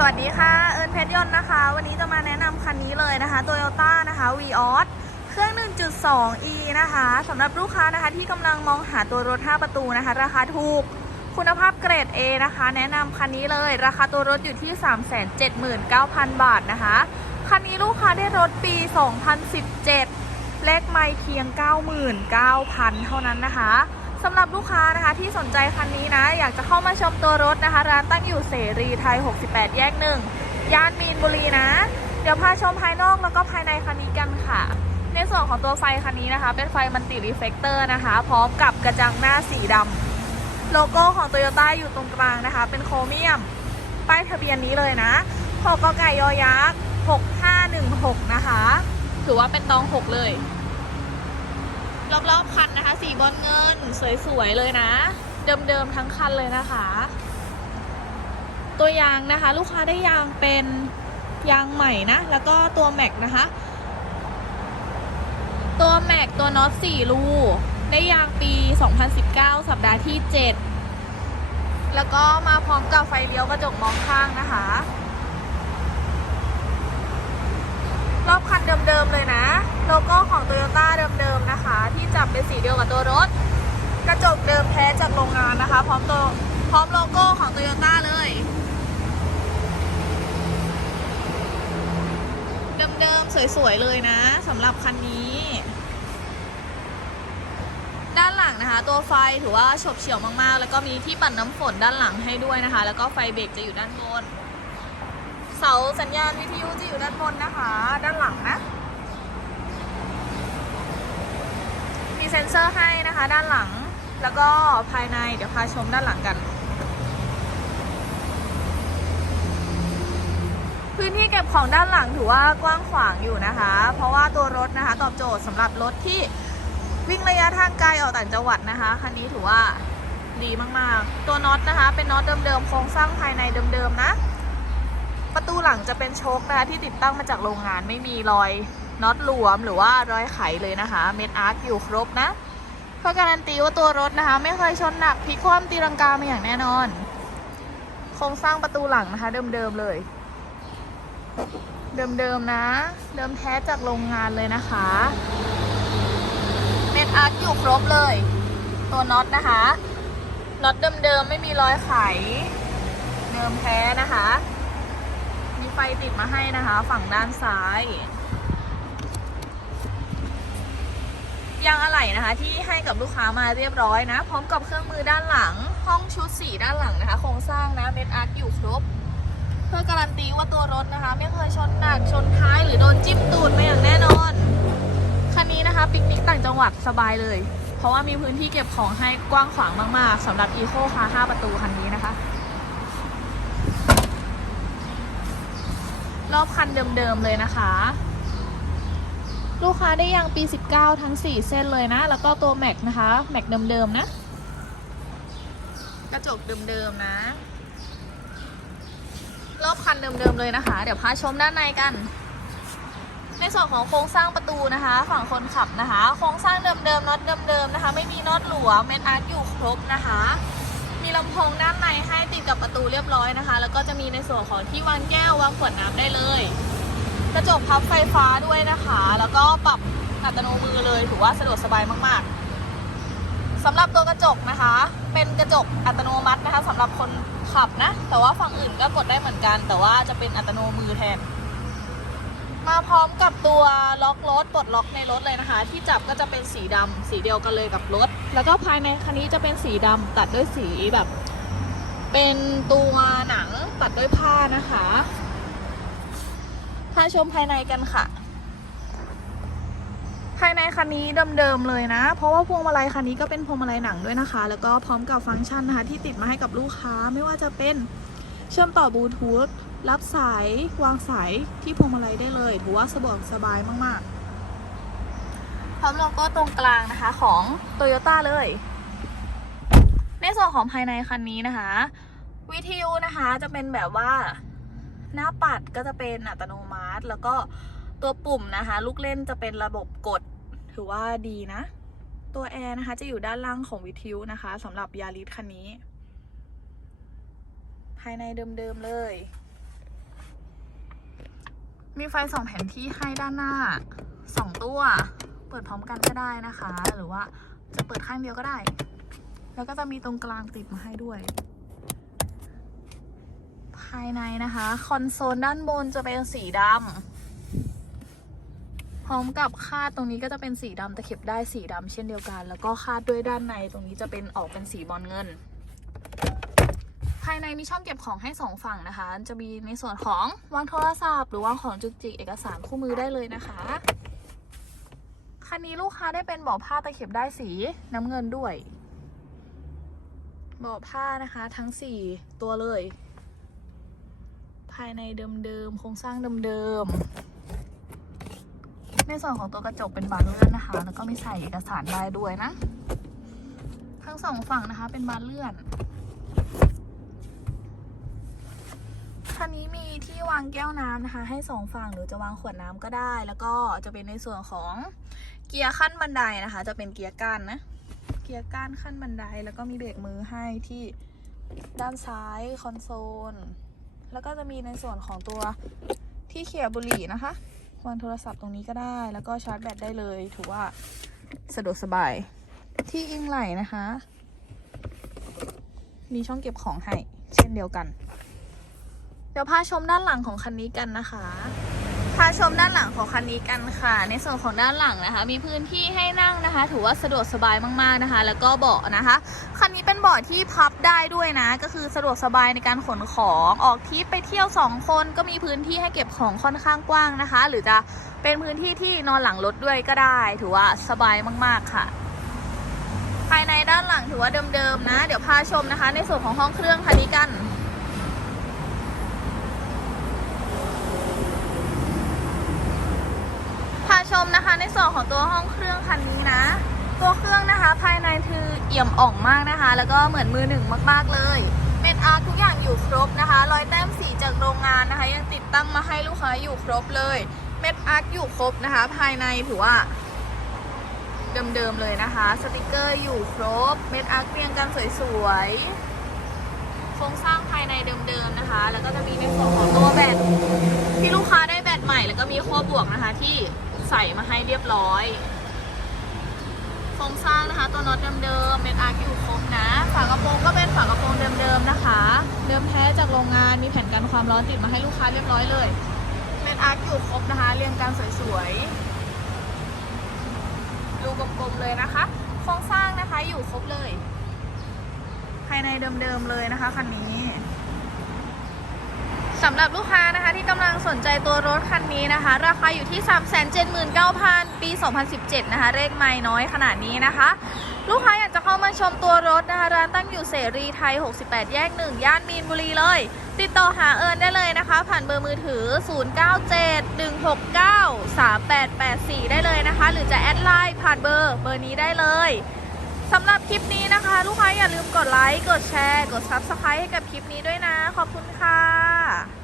สวัสดีค่ะ เอิญเพชรยนต์นะคะ วันนี้จะมาแนะนำคันนี้เลยนะคะ Toyota นะคะ v ีออสเครื่อง 1.2e นะคะสำหรับลูกค้านะคะที่กำลังมองหาตัวรถ 5 ประตูนะคะ ราคาถูกคุณภาพเกรด A นะคะ แนะนำคันนี้เลย ราคาตัวรถอยู่ที่ 379,000 บาทนะคะ คันนี้ลูกค้าได้รถปี 2017 เลขไม่เพียง 99,000 เท่านั้นนะคะ สำหรับลูกค้านะคะที่สนใจคันนี้นะ อยากจะเข้ามาชมตัวรถนะคะ ร้านตั้งอยู่เสรีไทย 68 แยกหนึ่งย่านมีนบุรีนะ เดี๋ยวพาชมภายนอกแล้วก็ภายในคันนี้กันค่ะ ในส่วนของตัวไฟคันนี้นะคะ เป็นไฟมันติรีเฟกเตอร์นะคะ พร้อมกับกระจังหน้าสีดำโลโก้ของ Toyota อยู่ตรงกลางนะคะ เป็นโครเมียม ป้ายทะเบียนนี้เลยนะหกกไก่ยอยักษ์6516 นะคะ ถือว่าเป็นตอง 6 เลย รอบๆคันนะคะ สีบอลเงิน สวยๆเลยนะ เดิมๆทั้งคันเลยนะคะ ตัวยางนะคะ ลูกค้าได้ยางเป็นยางใหม่นะ แล้วก็ตัวแม็กนะคะ ตัวแม็กตัวน็อต4รูได้ยางปี 2019 สัปดาห์ที่ 7 แล้วก็มาพร้อมกับไฟเลี้ยวกระจกมองข้างนะคะ รอบคันเดิมๆเลยนะ โลโก้ของ Toyota เดิมๆนะคะ ที่จับ เป็นสีเดียวกับตัวรถ กระจกเดิมแท้จากโรงงานนะคะ พร้อมตัวพร้อมโลโก้ของ Toyota เลย เดิมๆ สวยๆ เลยนะสำหรับคันนี้ ด้านหลังนะคะ ตัวไฟถือว่าฉบเฉี่ยวมากๆ แล้วก็มีที่ปัดน้ำฝนด้านหลังให้ด้วยนะคะ แล้วก็ไฟเบรกจะอยู่ด้านบน เสาสัญญาณวิทยุจะอยู่ด้านบนนะคะ ด้านหลังนะ เซ็นเซอร์ให้นะคะ ด้านหลังแล้วก็ภายในเดี๋ยวพาชมด้านหลังกัน พื้นที่เก็บของด้านหลังถือว่ากว้างขวางอยู่นะคะ เพราะว่าตัวรถนะคะ ตอบโจทย์สำหรับรถที่วิ่งระยะทางไกลออกต่างจังหวัดนะคะคันนี้ถือว่าดีมากๆ ตัวน็อตนะคะ เป็นน็อตเดิมๆโครงสร้างภายในเดิมๆนะ ประตูหลังจะเป็นโชคนะคะที่ติดตั้งมาจากโรงงานไม่มีรอยน็อตหลวมหรือว่ารอยไขเลยนะคะ เม็ดอาร์คอยู่ครบนะเพื่อการันตีว่าตัวรถนะคะ ไม่เคยชนหนักพลิกคว่ำตีลังกามาอย่างแน่นอน โครงสร้างประตูหลังนะคะ เดิมๆเลย เดิมๆนะ เดิมแท้จากโรงงานเลยนะคะเม็ดอาร์คอยู่ครบเลย ตัวน็อตนะคะน็อตเดิมๆไม่มีรอยไข เดิมแท้นะคะ มีไฟติดมาให้นะคะ ฝั่งด้านซ้าย ยางอะไหล่นะคะ ที่ให้กับลูกค้ามาเรียบร้อยนะ พร้อมกับเครื่องมือด้านหลัง ห้องชุดสีด้านหลังนะคะ โครงสร้างนะเม็ดอาร์คอยู่ครบ เพื่อการันตีว่าตัวรถนะคะ ไม่เคยชนหนักชนท้ายหรือโดนจิ้มตูดมาอย่างแน่นอน คันนี้นะคะปิกนิกต่างจังหวัดสบายเลย เพราะว่ามีพื้นที่เก็บของให้กว้างขวางมากๆสำหรับ Eco Car 5 ประตูคันนี้นะคะ รอบคันเดิมๆเลยนะคะ ลูกค้าได้ยางปี 19 ทั้ง 4 เส้นเลยนะ แล้วก็ตัวแม็กนะคะแม็กเดิมๆนะ กระจกเดิมๆนะ รอบคันเดิมๆเลยนะคะ เดี๋ยวพาชมด้านในกันในส่วนของโครงสร้างประตูนะคะ ฝั่งคนขับนะคะ โครงสร้างเดิมๆน็อตเดิมๆนะคะ ไม่มีน็อตหลวมเม็ดอาร์ตอยู่ครบนะคะ มีลำโพงด้านในให้ติดกับประตูเรียบร้อยนะคะ แล้วก็จะมีในส่วนของที่วางแก้ววางขวดน้ำได้เลย กระจกพับไฟฟ้าด้วยนะคะ แล้วก็ปรับอัตโนมือเลยถือว่าสะดวกสบายมากๆสำหรับตัวกระจกนะคะ เป็นกระจกอัตโนมัตินะคะสำหรับคนขับนะ แต่ว่าฝั่งอื่นก็กดได้เหมือนกัน แต่ว่าจะเป็นอัตโนมือแทน มาพร้อมกับตัวล็อกรถปลดล็อกในรถเลยนะคะ ที่จับก็จะเป็นสีดำสีเดียวกันเลยกับรถ แล้วก็ภายในคันนี้จะเป็นสีดำตัดด้วยสีแบบ เป็นตัวหนังตัดด้วยผ้านะคะพาชมภายในกันค่ะ ภายในคันนี้เดิมๆเลยนะ เพราะว่าพวงมาลัยคันนี้ก็เป็นพวงมาลัยหนังด้วยนะคะ แล้วก็พร้อมกับฟังก์ชันนะคะ ที่ติดมาให้กับลูกค้าไม่ว่าจะเป็นเชื่อมต่อบลูทูธรับสายวางสายที่พวงมาลัยได้เลย ถือว่าสะดวกสบายมากๆ พร้อมโลโก้ตรงกลางนะคะของ Toyota เลย ในส่วนของภายในคันนี้นะคะ วิทยุนะคะจะเป็นแบบว่าหน้าปัดก็จะเป็นอัตโนมัติ แล้วก็ตัวปุ่มนะคะ ลูกเล่นจะเป็นระบบกด ถือว่าดีนะ ตัวแอร์นะคะจะอยู่ด้านล่างของวิทยุนะคะสำหรับยาริสคันนี้ ภายในเดิมๆเลย มีไฟสองแผนที่ให้ด้านหน้าสองตัว เปิดพร้อมกันก็ได้นะคะ หรือว่าจะเปิดข้างเดียวก็ได้ แล้วก็จะมีตรงกลางติดมาให้ด้วย ภายในนะคะ คอนโซลด้านบนจะเป็นสีดำพร้อมกับคาดตรงนี้ก็จะเป็นสีดำตะเข็บได้สีดำเช่นเดียวกัน แล้วก็คาดด้วยด้านในตรงนี้จะเป็นออกเป็นสีบอลเงิน ภายในมีช่องเก็บของให้สองฝั่งนะคะ จะมีในส่วนของวางโทรศัพท์ หรือวางของจุกจิกเอกสารคู่มือได้เลยนะคะ นนี้ลูกค้าได้เป็นเบาะผ้าตะเข็บได้สีน้ำเงินด้วย เบาะผ้านะคะทั้งสี่ตัวเลย ภายในเดิมๆโครงสร้างเดิมๆในส่วนของตัวกระจกเป็นบานเลื่อนนะคะ แล้วก็มีใส่เอกสารได้ด้วยนะ ทั้งสองฝั่งนะคะเป็นบานเลื่อนคันนี้มีที่วางแก้วน้ำนะคะ ให้สองฝั่งหรือจะวางขวดน้ำก็ได้ แล้วก็จะเป็นในส่วนของ เกียร์ขั้นบันไดนะคะ จะเป็นเกียร์ก้านนะ เกียร์ก้านขั้นบันไดแล้วก็มีเบรกมือให้ที่ด้านซ้ายคอนโซล แล้วก็จะมีในส่วนของตัวที่เขี่ยบุหรี่นะคะวางโทรศัพท์ตรงนี้ก็ได้ แล้วก็ชาร์จแบตได้เลย ถือว่าสะดวกสบาย ที่อิงไหลนะคะ มีช่องเก็บของให้ เช่นเดียวกัน เดี๋ยวพาชมด้านหลังของคันนี้กันนะคะ พาชมด้านหลังของคันนี้กันค่ะ ในส่วนของด้านหลังนะคะ มีพื้นที่ให้นั่งนะคะ ถือว่าสะดวกสบายมากๆนะคะ แล้วก็เบาะนะคะ คันนี้เป็นเบาะที่พับได้ด้วยนะ ก็คือสะดวกสบายในการขนของออกทริปไปเที่ยว 2 คนก็มีพื้นที่ให้เก็บของค่อนข้างกว้างนะคะ หรือจะเป็นพื้นที่ที่นอนหลังรถด้วยก็ได้ ถือว่าสบายมากๆค่ะ ภายในด้านหลังถือว่าเดิมๆนะ เดี๋ยวพาชมนะคะ ในส่วนของห้องเครื่องคันนี้กัน พาชมนะคะในส่วนของตัวห้องเครื่องคันนี้นะ ตัวเครื่องนะคะภายในคือเอี่ยมอ่องมากนะคะ แล้วก็เหมือนมือหนึ่งมากๆเลยเม็ดอาร์ทุกอย่างอยู่ครบนะคะ รอยแต้มสีจากโรงงานนะคะ ยังติดตั้งมาให้ลูกค้าอยู่ครบเลย เม็ดอาร์อยู่ครบนะคะ ภายในถือว่าเดิมๆเลยนะคะ สติกเกอร์อยู่ครบ เม็ดอาร์เรียงกันสวยๆ โครงสร้างภายในเดิมๆนะคะ แล้วก็จะมีในส่วนของตัวแบตที่ลูกค้าได้แบตใหม่ แล้วก็มีข้อบวกนะคะที่ ใส่มาให้เรียบร้อยโครงสร้างนะคะ ตัวน็อตเดิมๆเป็นอาร์คิวครบนะ ฝากระโปรงก็เป็นฝากระโปรงเดิมๆนะคะ เดิมแท้จากโรงงานมีแผ่นกันความร้อนติดมาให้ลูกค้าเรียบร้อยเลย เป็นอาร์คิวครบนะคะ เรียงกันสวยๆดูกลมๆเลยนะคะโครงสร้างนะคะอยู่ครบเลย ภายในเดิมๆเลยนะคะคันนี้ำหรับลูกค้านะคะที่กำลังสนใจตัวรถคันนี้นะคะ ราคาอยู่ที่ 379,000 ปี 2017 นะคะเลขไม่น้อยขนาดนี้นะคะ ลูกค้าอยากจะเข้ามาชมตัวรถนะคะ ร้านตั้งอยู่เสรีไทย 68 แยก 1 ย่านมีนบุรีเลย ติดต่อหาเอิญได้เลยนะคะ ผ่านเบอร์มือถือ 0971693884 ได้เลยนะคะ หรือจะแอดไลน์ผ่านเบอร์เบอร์นี้ได้เลยสำหรับคลิปนี้นะคะ ลูกค้าอย่าลืมกดไลค์ กดแชร์ กด Subscribe ให้กับคลิปนี้ด้วยนะ ขอบคุณค่ะ